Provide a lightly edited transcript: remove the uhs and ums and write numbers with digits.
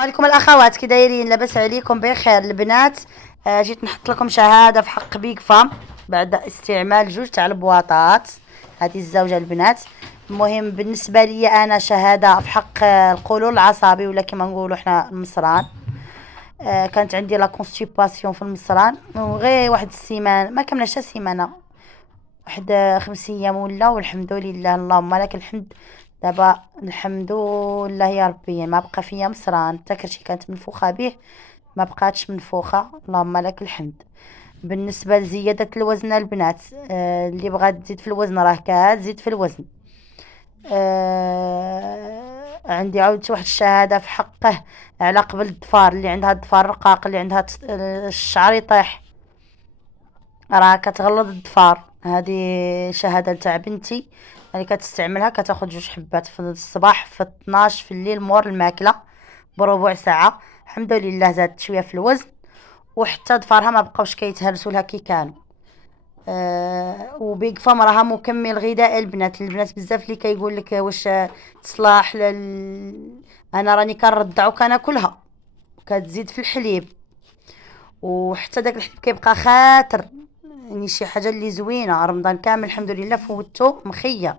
عليكم الاخوات، كي دايرين؟ لاباس عليكم؟ بخير البنات. جيت نحط لكم شهاده في حق بيك فام بعد استعمال جوج تاع البواطات. هذه الزوجه البنات. المهم بالنسبه لي انا شهاده في حق القولون العصبي، ولا كما نقولوا احنا المصران. كانت عندي لا كونستيباسيون في المصران، وغير واحد السيمانه ما كملش سيمانه، واحد 5 ايام ولا، والحمد لله اللهم لك الحمد. دابا الحمد لله يا ربي، ما بقى فيا مصران، حتى كرشي كانت منفوخه به ما بقاتش منفوخه، اللهم لك الحمد. بالنسبه لزياده الوزن البنات، اللي بغات تزيد في الوزن راه كتزيد في الوزن. عندي عاود واحد الشهاده في حقه على قبل الضفار، اللي عندها الضفار رقاق، اللي عندها الشعر يطيح، راه كتغلظ الضفار. هذه شهادة تاع بنتي اللي كتستعملها، كتاخد 2 حبات في الصباح في 12 في الليل مور الماكلة بربع ساعة. الحمد لله زادت شوية في الوزن، وحتى ضفارها ما بقاوش كيتهرسوا لها كي كانوا. وبيج فام راها مكمل غذائي البنات بزاف اللي كيقول لك واش تصلاح انا راني كنرضع وكناكلها، كتزيد في الحليب، وحتى داك الحليب كيبقى خاطر. يعني شي حاجه اللي زوينه، رمضان كامل الحمد لله فوتو مخيه.